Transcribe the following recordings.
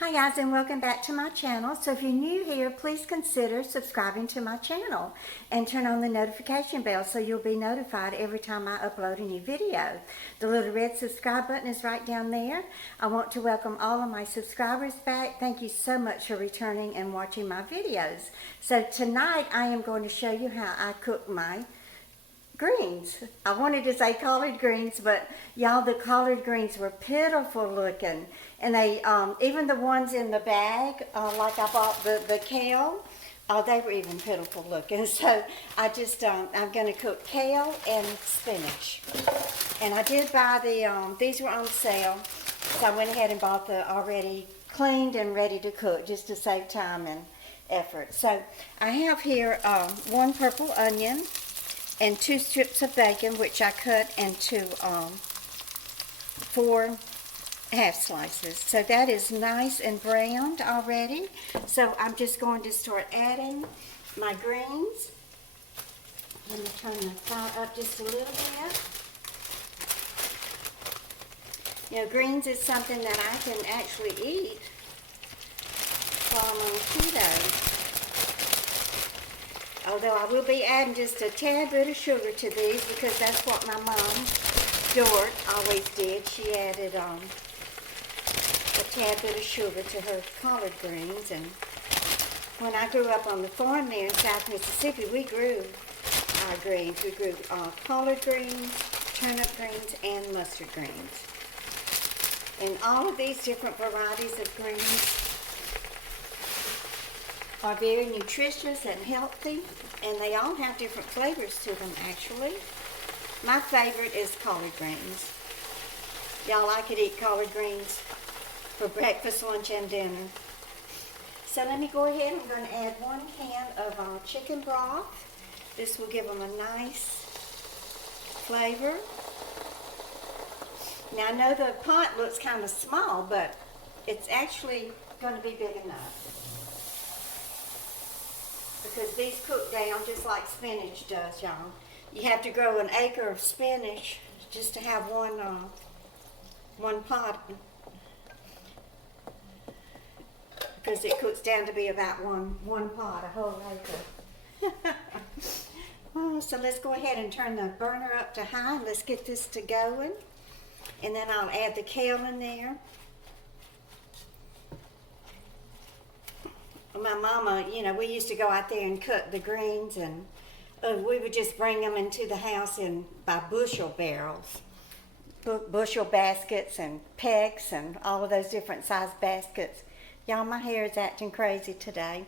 Hi guys, and welcome back to my channel. So if you're new here, please consider subscribing to my channel and turn on the notification bell so you'll be notified every time I upload a new video. The little red subscribe button is right down there. I want to welcome all of my subscribers back. Thank you so much for returning and watching my videos. So tonight I am going to show you how I cook my greens. I wanted to say collard greens, but y'all, the collard greens were pitiful looking. And they, even the ones in the bag, like I bought the kale, they were even pitiful looking. So I just, I'm going to cook kale and spinach. And I did buy the, these were on sale, so I went ahead and bought the already cleaned and ready to cook just to save time and effort. So I have here one purple onion and 2 strips of bacon, which I cut into 4 half slices. So that is nice and browned already. So I'm just going to start adding my greens. Let me turn the fire up just a little bit. You know, greens is something that I can actually eat while I'm on keto. Although I will be adding just a tad bit of sugar to these because that's what my mom, Dort, always did. She added a tad bit of sugar to her collard greens. And when I grew up on the farm there in South Mississippi, we grew our greens. We grew collard greens, turnip greens, and mustard greens. And all of these different varieties of greens are very nutritious and healthy, and they all have different flavors to them actually. My favorite is collard greens. Y'all, I could eat collard greens for breakfast, lunch, and dinner. So let me go ahead. I'm going to add 1 can of chicken broth. This will give them a nice flavor. Now I know the pot looks kind of small, but it's actually going to be big enough, because these cook down just like spinach does, y'all. You have to grow an acre of spinach just to have one pot, because it cooks down to be about one pot, a whole acre. So let's go ahead and turn the burner up to high. Let's get this to going, and then I'll add the kale in there. My mama, you know, we used to go out there and cut the greens, and we would just bring them into the house by bushel barrels, bushel baskets and pecks and all of those different size baskets. Y'all, my hair is acting crazy today.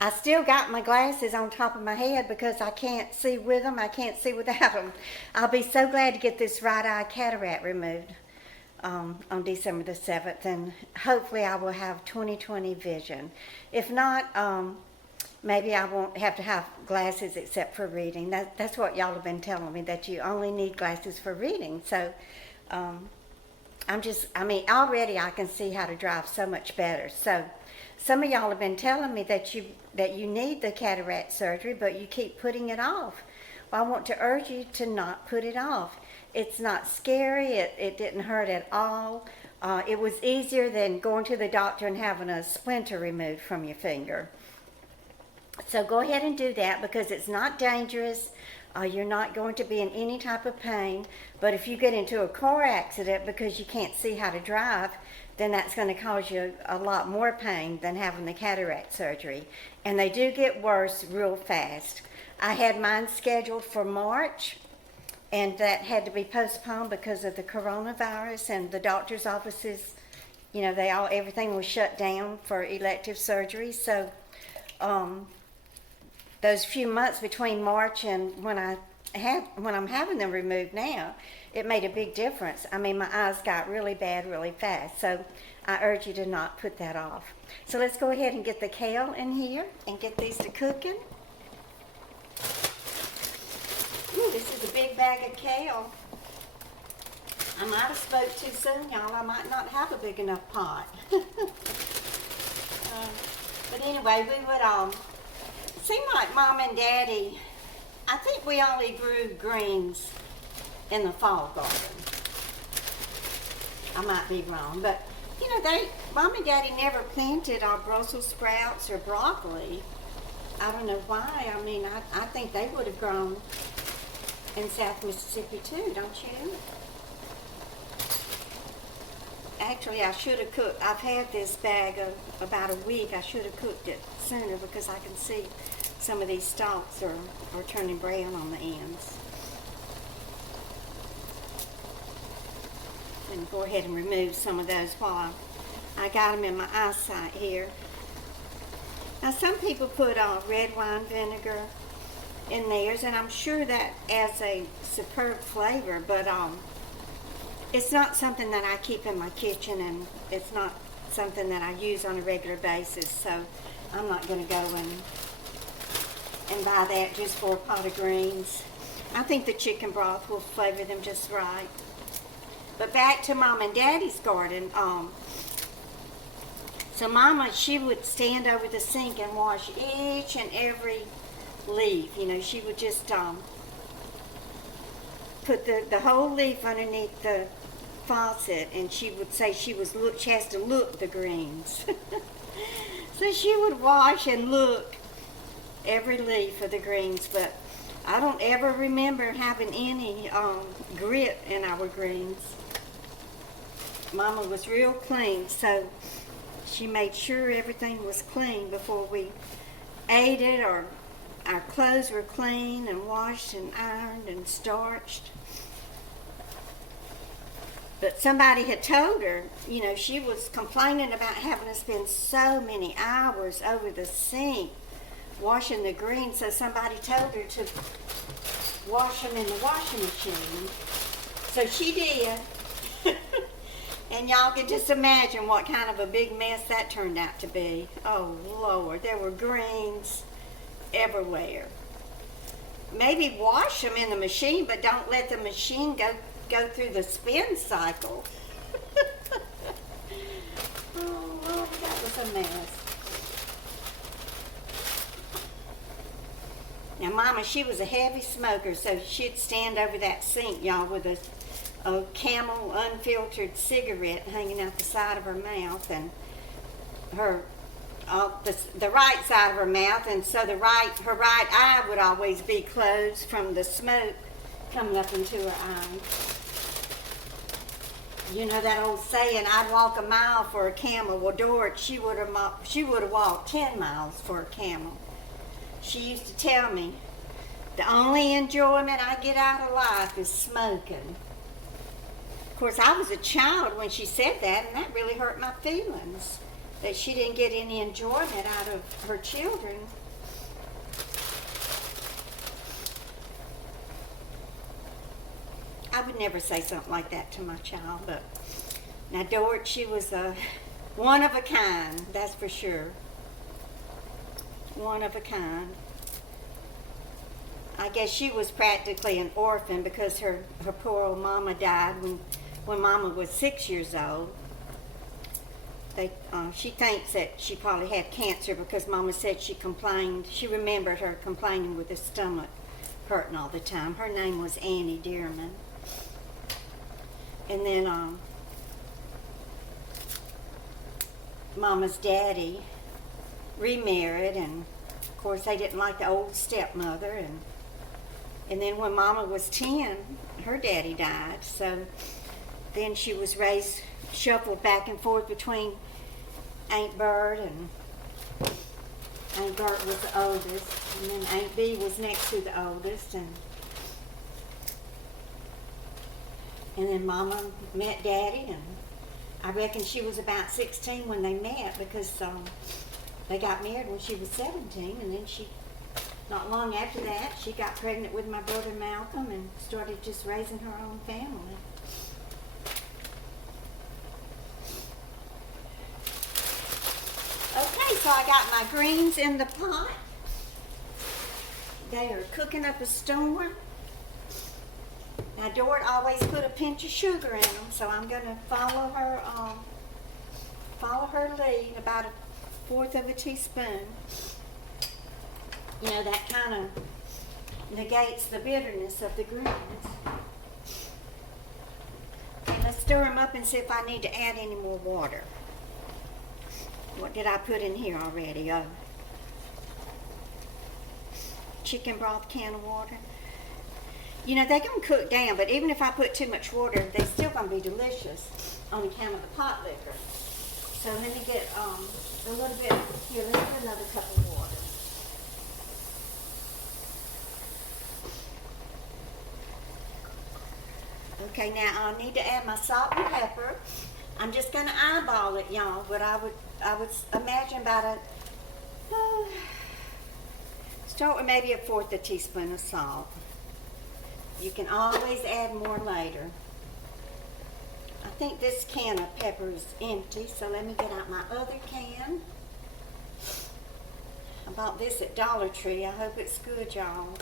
I still got my glasses on top of my head because I can't see with them. I can't see without them. I'll be so glad to get this right eye cataract removed on December the 7th, and hopefully I will have 20/20 vision. If not, maybe I won't have to have glasses except for reading. That's what y'all have been telling me, that you only need glasses for reading. So I mean, already I can see how to drive so much better. So some of y'all have been telling me that you need the cataract surgery, but you keep putting it off. Well, I want to urge you to not put it off. It's not scary. It didn't hurt at all. It was easier than going to the doctor and having a splinter removed from your finger. So go ahead and do that because it's not dangerous. You're not going to be in any type of pain. But if you get into a car accident because you can't see how to drive, then that's going to cause you a lot more pain than having the cataract surgery. And they do get worse real fast. I had mine scheduled for March, and that had to be postponed because of the coronavirus, and the doctor's offices, you know, everything was shut down for elective surgery. So those few months between March and when I'm having them removed now, it made a big difference. I mean, my eyes got really bad really fast. So I urge you to not put that off. So let's go ahead and get the kale in here and get these to cooking. Ooh, this is a big bag of kale. I might have spoke too soon, y'all. I might not have a big enough pot. But anyway, we would, seemed like Mom and Daddy, I think we only grew greens in the fall garden. I might be wrong, but You know, Mom and Daddy never planted Brussels sprouts or broccoli. I don't know why. I mean, I think they would have grown in South Mississippi too, don't you? Actually, I should have cooked. I've had this bag of about a week. I should have cooked it sooner because I can see some of these stalks are turning brown on the ends. And go ahead and remove some of those while I got them in my eyesight here. Now, some people put red wine vinegar in theirs, and I'm sure that adds a superb flavor, but it's not something that I keep in my kitchen, and it's not something that I use on a regular basis, so I'm not going to go and buy that just for a pot of greens. I think the chicken broth will flavor them just right. But back to Mom and Daddy's garden. So Mama, she would stand over the sink and wash each and every leaf. You know, she would just put the whole leaf underneath the faucet, and she would say she has to look the greens. So she would wash and look every leaf of the greens, but I don't ever remember having any grit in our greens. Mama was real clean, so she made sure everything was clean before we ate it, or our clothes were clean and washed and ironed and starched. But somebody had told her, you know, she was complaining about having to spend so many hours over the sink washing the greens, so somebody told her to wash them in the washing machine. So she did. And y'all can just imagine what kind of a big mess that turned out to be. Oh, Lord, there were greens everywhere. Maybe wash them in the machine, but don't let the machine go through the spin cycle. Oh, Lord, that was a mess. Now, Mama, she was a heavy smoker, so she'd stand over that sink, y'all, with a Camel unfiltered cigarette hanging out the side of her mouth, and the right side of her mouth, and so her right eye would always be closed from the smoke coming up into her eye. You know that old saying, I'd walk a mile for a camel. Well, Dorothy, she would have walked 10 miles for a camel. She used to tell me, the only enjoyment I get out of life is smoking. Of course, I was a child when she said that, and that really hurt my feelings, that she didn't get any enjoyment out of her children. I would never say something like that to my child, but now Dorothy, she was one of a kind, that's for sure. One of a kind. I guess she was practically an orphan because her poor old mama died when Mama was 6 years old. She thinks that she probably had cancer because Mama said she remembered her complaining with her stomach hurting all the time. Her name was Annie Dearman. And then Mama's daddy remarried, and of course they didn't like the old stepmother, and then when Mama was 10, her daddy died, so then she was shuffled back and forth between Aunt Bert, and Aunt Bert was the oldest, and then Aunt Bee was next to the oldest, and then Mama met Daddy, and I reckon she was about 16 when they met because they got married when she was 17, and then not long after that, she got pregnant with my brother Malcolm and started just raising her own family. Okay, so I got my greens in the pot. They are cooking up a storm. Now, Dorothy always put a pinch of sugar in them, so I'm going to follow her lead, about 1/4 of a teaspoon. You know, that kind of negates the bitterness of the greens. Okay, let's stir them up and see if I need to add any more water. What did I put in here already? Chicken broth can of water. You know, they're going to cook down, but even if I put too much water, they're still going to be delicious on account of the pot liquor. So let me get a little bit, here, let's put another cup of water. Okay, now I need to add my salt and pepper. I'm just going to eyeball it, y'all, but I would imagine about start with maybe a 1/4 teaspoon of salt. You can always add more later. I think this can of pepper is empty, so let me get out my other can. I bought this at Dollar Tree. I hope it's good, y'all.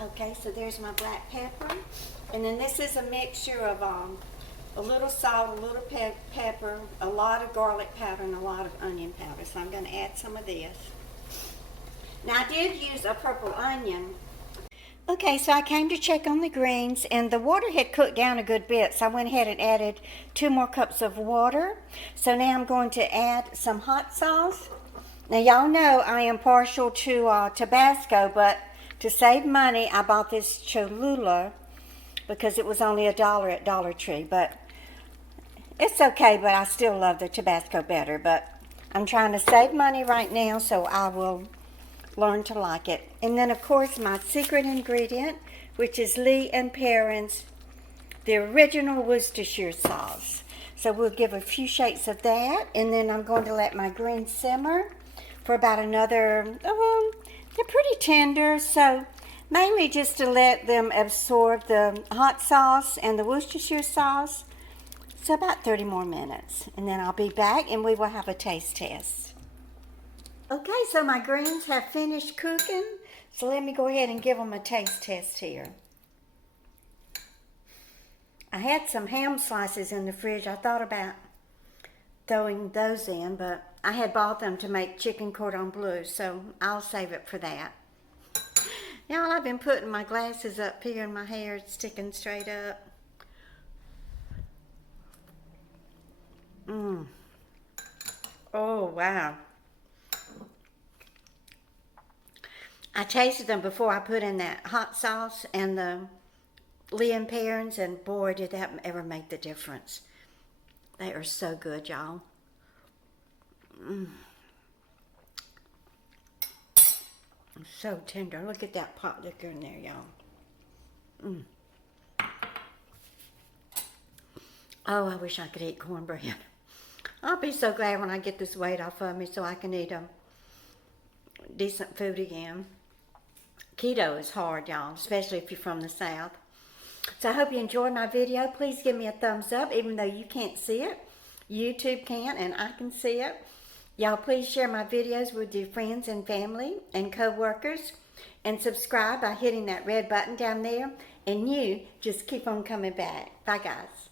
Okay, so there's my black pepper. And then this is a mixture of a little salt, a little pepper, a lot of garlic powder, and a lot of onion powder. So I'm going to add some of this. Now I did use a purple onion. Okay, so I came to check on the greens, and the water had cooked down a good bit, so I went ahead and added 2 more cups of water. So now I'm going to add some hot sauce. Now y'all know I am partial to Tabasco, but to save money, I bought this Cholula because it was only $1 at Dollar Tree. But it's okay, but I still love the Tabasco better. But I'm trying to save money right now, so I will learn to like it. And then, of course, my secret ingredient, which is Lee & Perrins, the original Worcestershire sauce. So we'll give a few shakes of that, and then I'm going to let my greens simmer for about another, they're pretty tender, so mainly just to let them absorb the hot sauce and the Worcestershire sauce. So about 30 more minutes, and then I'll be back and we will have a taste test. Okay, so my greens have finished cooking, so let me go ahead and give them a taste test here. I had some ham slices in the fridge. I thought about throwing those in, but I had bought them to make chicken cordon bleu, so I'll save it for that. Y'all, I've been putting my glasses up here and my hair is sticking straight up. Oh, wow. I tasted them before I put in that hot sauce and the Lee & Perrins, and boy, did that ever make the difference. They are so good, y'all. So tender. Look at that pot liquor in there, y'all. Oh, I wish I could eat cornbread. I'll be so glad when I get this weight off of me so I can eat decent food again. Keto is hard, y'all, especially if you're from the South. So I hope you enjoyed my video. Please give me a thumbs up, even though you can't see it. YouTube can, and I can see it. Y'all, please share my videos with your friends and family and co-workers, and subscribe by hitting that red button down there. And you just keep on coming back. Bye, guys.